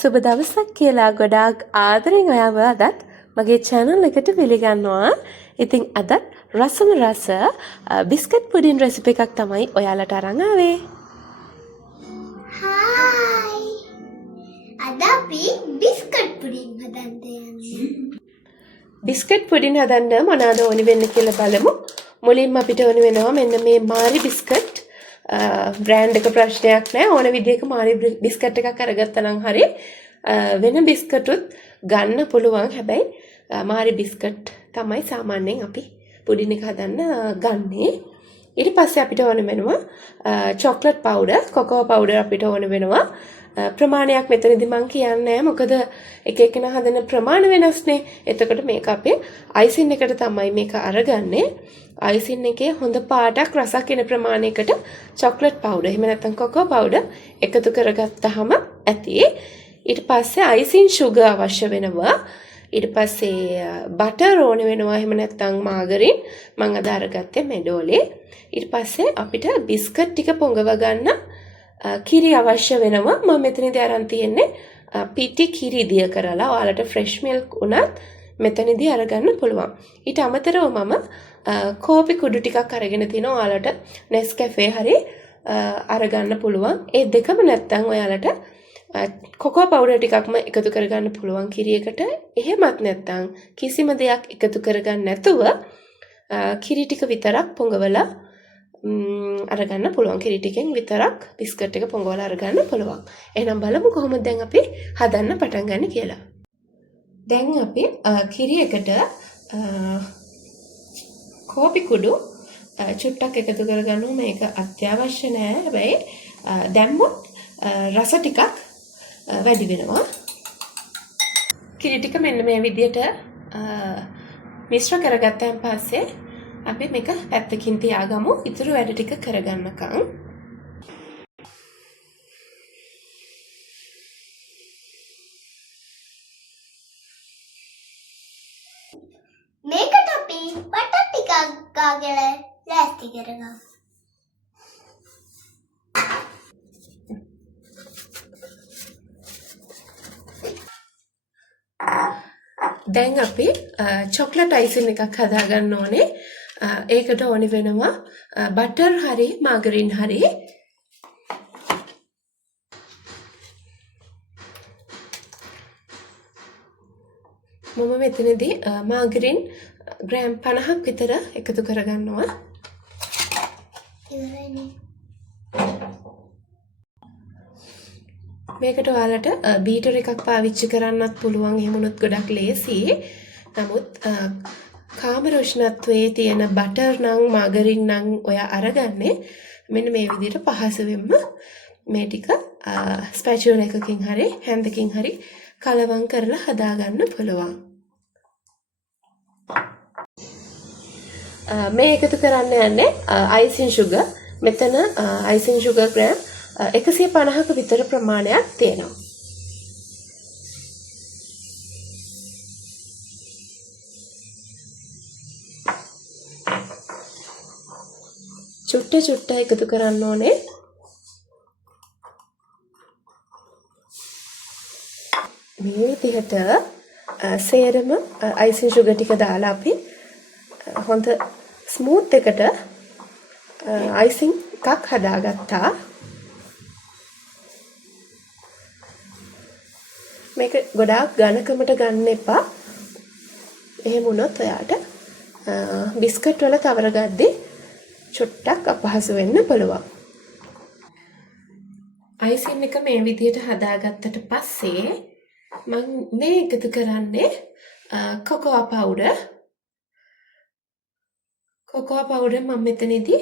සුබ දවසක් කියලා ගොඩාක් ආදරෙන් ඔයාව අදත් මගේ channel එකට පිළිගන්නවා. ඉතින් අදත් රසම රස බිස්කට් පුඩින් රෙසිපි එකක් තමයි ඔයාලට අරන් ආවේ. හායි. අද අපි බිස්කට් පුඩින් හදන්න යන්නේ. බිස්කට් පුඩින් හදන්න මොනවාද ඕනි වෙන්නේ කියලා බලමු. මුලින්ම අපිට ඕනි වෙනවා මෙන්න මේ මාරි බිස්කට්. බ්‍රෑන්ඩ් එක ප්‍රශ්නයක් නැහැ. ඕන විදිහක මාරි බිස්කට් එකක් අරගත්තා නම් හරි. වෙන බිස්කටුත් ගන්න පුළුවන්. හැබැයි මාරි බිස්කට් තමයි සාමාන්‍යයෙන් අපි පුඩින් එක හදන්න ගන්නේ. ඊට පස්සේ අපිට ඕන වෙනවා චොක්ලට් පවුඩර්, කොකෝ පවුඩර් අපිට ඕන වෙනවා. ප්‍රමාණයක් මෙතනදී මම කියන්නේ නැහැ. මොකද එක එකනා හදන ප්‍රමාණ වෙනස්නේ. එතකොට මේක අපේ අයිසින් එකට තමයි මේක අරගන්නේ. අයිසින් එකේ හොඳ පාටක් රසක් එන ප්‍රමාණයකට චොක්ලට් පවුඩර් එහෙම නැත්නම් කොකෝ පවුඩර් එකතු කරගත්තාම ඇති. ඊට පස්සේ අයිසින් සුගර් අවශ්‍ය වෙනවා. ඊට පස්සේ බටර් ඕන වෙනවා. එහෙම නැත්නම් මාගරින් මම අද අරගත්තේ මෙඩෝලේ. ඊට පස්සේ අපිට බිස්කට් ටික පොඟව ගන්න කිරි අවශ්‍ය වෙනවා. මම මෙතනදී අරන් තියෙන්නේ පිටි කිරි දිය කරලා. ඔයාලට ෆ්‍රෙෂ් මිල්ක් උනත් මෙතනදී අරගන්න පුළුවන්. ඊට අමතරව මම කෝපි කුඩු ටිකක් අරගෙන තිනවා. ඔයාලට Nescafe හරි අරගන්න පුළුවන්. ඒ දෙකම නැත්තම් ඔයාලට කොකෝ පවුඩර් ටිකක්ම එකතු කරගන්න පුළුවන් කිරියකට. එහෙමත් නැත්තම් කිසිම දෙයක් එකතු කරගන්න නැතුව කිරි ටික විතරක් පොඟවලා අරගන්න පුළුවන්. කිරි ටිකෙන් විතරක් බිස්කට් එක පොඟවලා අරගන්න පුළුවන්. එහෙනම් බලමු කොහොමද දැන් අපි හදන්න පටන් ගන්න කියලා. දැන් අපි කිරි එකට කෝපි කුඩු චුට්ටක් එකතු කරගන්නවා. මේක අත්‍යවශ්‍ය නෑ. හැබැයි දැම්මොත් රස ටිකක් වැඩි වෙනවා. කිරි ටික මෙන්න මේ විදිහට මිශ්‍ර කරගත්තාන් පස්සේ අපි මේක පැත්තකින් තියාගමු. ඉතුරු වැඩ ටික කරගන්නකම්. මේකට අපි බටර් ටිකක් ගාගෙන ලෑස්ති කරගමු. දැන් අපි චොක්ලට් අයිසින් එකක් හදාගන්න ඕනේ. ඒකට ඕනි වෙනවා බටර් හරි මාගරින් හරි. මම මෙතනදී මාගරින් ග්‍රෑම් 50ක් විතර එකතු කරගන්නවා. ඉවරයි. මේකට ඔයාලට බීටර් එකක් පාවිච්චි කරන්නත් පුළුවන්. එහෙමනොත් ගොඩක් ලේසි. නමුත් කාමර උෂ්ණත්වයේ තියෙන බටර් නම් මාගරින් නම් ඔයා අරගන්නේ මෙන්න මේ විදිහට පහසුවෙන්ම මේ ටික ස්පැචුලා එකකින් හරි හැන්දකින් හරි කලවම් කරලා හදාගන්න පුළුවන්. මේ එකතු කරන්න යන්නේ අයිසින් සුගර්. මෙතන අයිසින් සුගර් ග්‍රෑම් 150ක විතර ප්‍රමාණයක් තියෙනවා. චුට්ට එකතු කරන්න ඕනේ. මේ විදිහට සේරම අයිසින් සුගර් ටික දාලා අපි හොඳ ස්මූත් එකට අයිසින් එකක් හදාගත්තා. මේක ගොඩාක් ඝනකමට ගන්න එපා. එහෙම වුණොත් ඔයාට බිස්කට් වල තවර ගද්දී චුට්ටක් අපහසු වෙන්න පුළුවන්. අයිසින් එක මේ විදිහට හදාගත්තට පස්සේ මම මේ එකතු කරන්නේ කොකෝ පවුඩර්. කොකෝ පවුඩර් මම මෙතනදී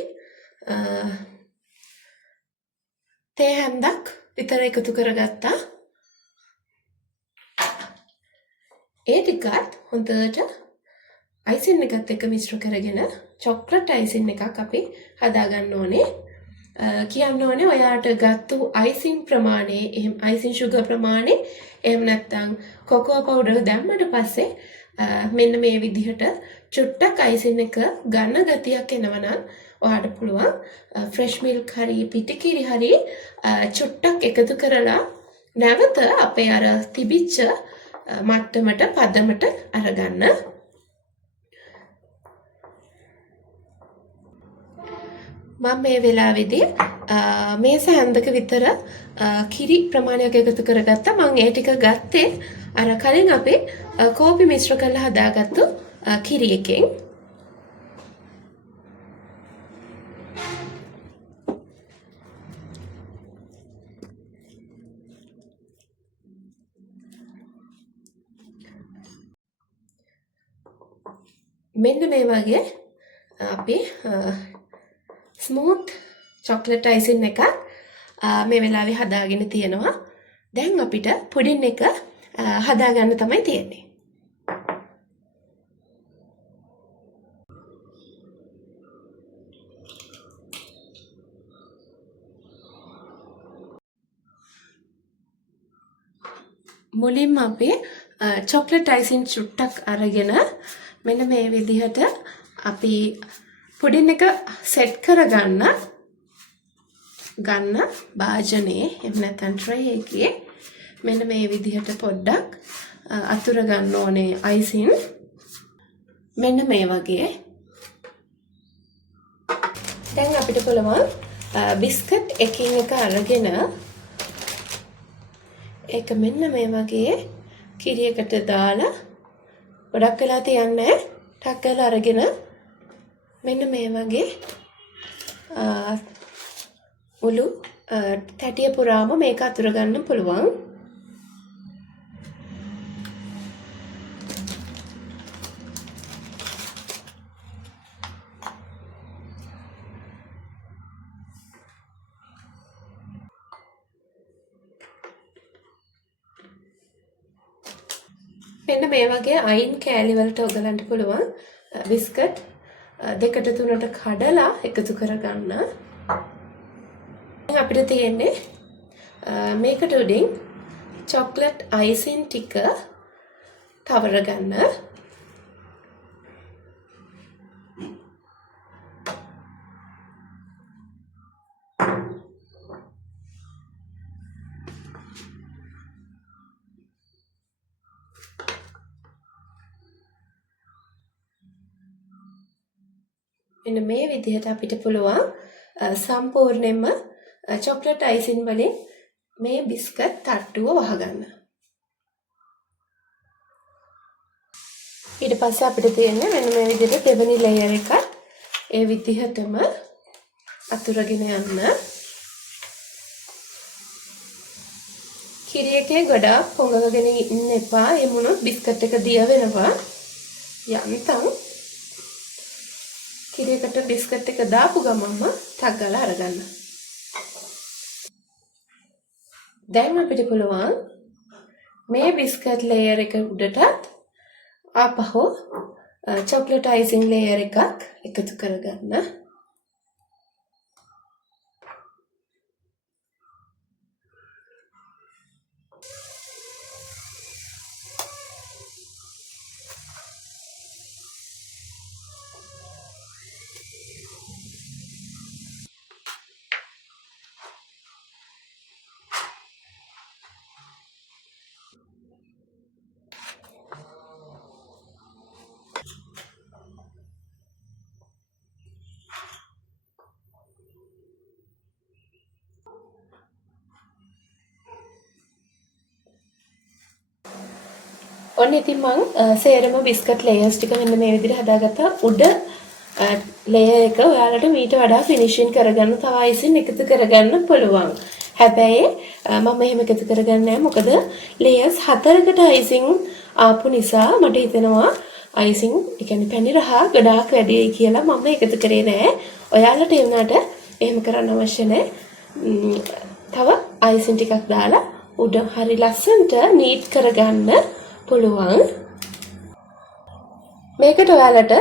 තේ හැන්දක් විතර එකතු කරගත්තා. ඒ ටිකත් හොඳට අයිසින් එකත් එක්ක මිශ්‍ර කරගෙන චොක්ලට් අයිසින් එකක් අපි හදාගන්න ඕනේ. කියන්න ඕනේ ඔයාට ගත්තු අයිසින් ප්‍රමාණය, එහෙම අයිසින් සුගර් ප්‍රමාණය, එහෙම නැත්නම් කොකෝ පවුඩර් දැම්මට පස්සේ මෙන්න මේ විදිහට චුට්ටක් අයිසින් එක ගන්න ගතියක් එනවනම් ඔයාට පුළුවන් ෆ්‍රෙෂ් මිල්ක් හරි පිටි කිරි හරි චුට්ටක් එකතු කරලා නැවත අපේ අර තිබිච්ච මට්ටමට පදමට අරගන්න. මම මේ වෙලාවේදී මේස හැන්දක විතර කිරි ප්‍රමාණයක් එකතු කරගත්තා. මම ඒ ටික ගත්තේ අර කලින් අපි කෝපි මිශ්‍ර කරලා හදාගත්තු කිරි එකෙන්. මෙන්න මේ වගේ අපි ස්මූත් චොක්ලට් අයිසින් එකක් මේ වෙලාවේ හදාගෙන තියෙනවා. දැන් අපිට පුඩින් එක හදාගන්න තමයි තියෙන්නේ. මුලින්ම අපි චොක්ලට් අයිසින් චුට්ටක් අරගෙන මෙන්න මේ විදිහට අපි පුඩින් එක සෙට් කරගන්න භාජනයේ එහෙම නැත්නම් ට්‍රේ එකේ මෙන්න මේ විදිහට පොඩ්ඩක් අතුර ගන්න ඕනේ අයිසින්. මෙන්න මේ වගේ. දැන් අපිට පුළුවන් බිස්කට් එකින් එක අරගෙන ඒක මෙන්න මේ වගේ කිරියකට දාලා ගොඩක් වෙලා තියන්නේ ටක් කරලා අරගෙන මෙන්න මේ වගේ මුළු තැටිය පුරාම මේක අතුර ගන්න පුළුවන්. මෙන්න මේ වගේ අයින් කෑලි වලට ඔයගලන්ට පුළුවන් බිස්කට් දෙකට තුනට කඩලා එකතු කරගන්න. අපිට තියෙන්නේ මේකට උඩින් චොක්ලට් අයිසින් ටික තවර ගන්න. මෙන්න මේ විදිහට අපිට පුළුවන් සම්පූර්ණයෙන්ම චොක්ලට් අයිසින් වලින් මේ බිස්කට් තට්ටුව වහගන්න. ඊට පස්සේ අපිට තියෙන්නේ මෙන්න මේ විදිහට දෙවෙනි ලේයර් එක ඒ විදිහටම අතුරගෙන යන්න. කිරි එකේ ගොඩාක් පොඟවගෙන ඉන්න එපා. එමුණොත් බිස්කට් එක දිය වෙනවා. යන්තම් කිරියකට බිස්කට් එක දාපු ගමන්ම ටක් ගාලා අරගන්න. දැන් අපිට පුළුවන් මේ බිස්කට් ලේයර් එක උඩටත් ආපහු චොක්ලට් අයිසින් ලේයර් එකක් එකතු කරගන්න. ඔන්න ඉතින් මං සේරම බිස්කට් ලේයර්ස් ටික මෙන්න මේ විදිහට හදාගත්තා. උඩ ලේයර් එක ඔයාලට මීට වඩා ෆිනිෂින් කරගන්න තව අයිසින් එකතු කරගන්න පුළුවන්. හැබැයි මම එහෙම එකතු කරගන්නේ නැහැ. මොකද ලේයර්ස් 4කට අයිසින් ආපු නිසා මට හිතෙනවා අයිසින් ඒ කියන්නේ පැණි රහ ගොඩාක් වැඩියි කියලා මම එකතු කරේ නැහැ. ඔයාලට ඒ වුණාට එහෙම කරන්න අවශ්‍ය නැහැ. තව අයිසින් ටිකක් දාලා උඩ හරි ලස්සනට නීට් කරගන්න පුළුවන්. මේකට ඔයාලට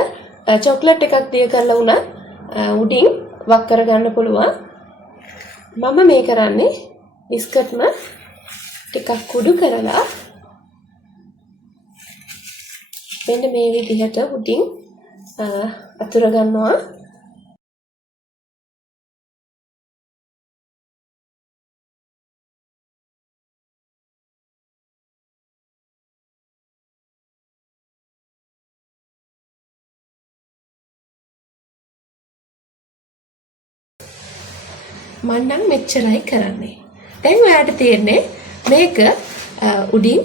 චොක්ලට් එකක් දිය කරලා උනත් උඩින් වක් කරගන්න පුළුවන්. මම මේ කරන්නේ බිස්කට්ම ටිකක් කුඩු කරලා මෙන්න මේ විදිහට උඩින් අතුර ගන්නවා. මම නම් මෙච්චරයි කරන්නේ. දැන් ඔයාට තේරෙන්නේ මේක උඩින්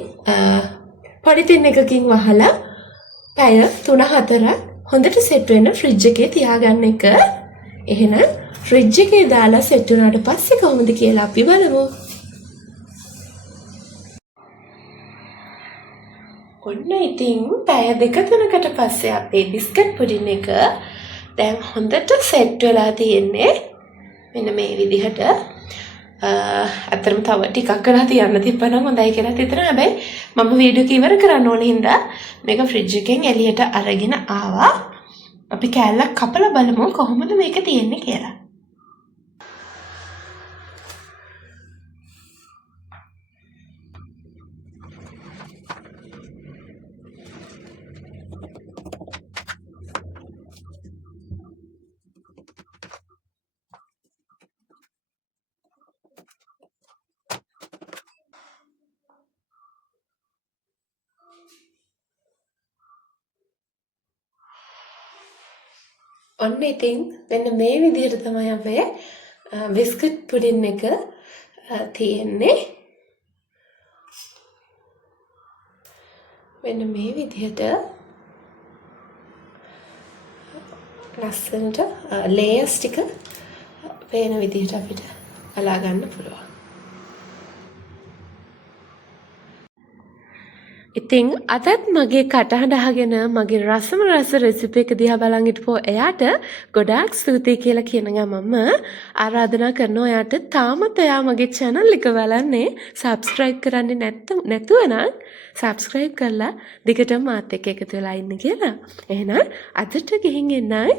පොලිතින් එකකින් වහලා පැය 3-4ක් හොඳට සෙට් වෙන ෆ්‍රිජ් එකේ තියාගන්න එක. එහෙනම් ෆ්‍රිජ් එකේ දාලා සෙට් වුණාට පස්සේ කොහොමද කියලා අපි බලමු. ඔන්න ඉතින් පැය 2-3කට පස්සේ අපේ බිස්කට් පුඩින් එක දැන් හොඳට සෙට් වෙලා තියෙන්නේ. මෙන්න මේ විදිහට. අතරම තව ටිකක් කරලා තියන්න තිබ්බනම් හොඳයි කියලා හිතනවා. හැබැයි මම වීඩියෝ එක ඉවර කරන්න ඕනේ හින්දා මේක ෆ්‍රිජ් එකෙන් එළියට අරගෙන ආවා. අපි කෑල්ලක් කපලා බලමු කොහොමද මේක තියෙන්නේ කියලා. ඔන්න ඉතින් මෙන්න මේ විදිහට තමයි අපේ බිස්කට් පුඩින් එක තියෙන්නේ. මෙන්න මේ විදිහට ලස්සනට ලේයර්ස් ටික පේන විදිහට අපිට අලා ගන්න පුළුවන්. ඉතින් අදත් මගේ කටහඬ අහගෙන මගේ රසම රස රෙසිපි එක දිහා බලන් හිටපුව එයාට ගොඩාක් ස්තුතියි කියලා කියන ගමන්ම ආරාධනා කරනවා එයාට තාමත් එයා මගේ channel එක බලන්නේ subscribe කරන්නේ නැතුව නම් subscribe කරලා දිගටම මාත් එක්ක එකතු වෙලා ඉන්න කියලා. එහෙනම් අදට ගිහින් එන්නයි.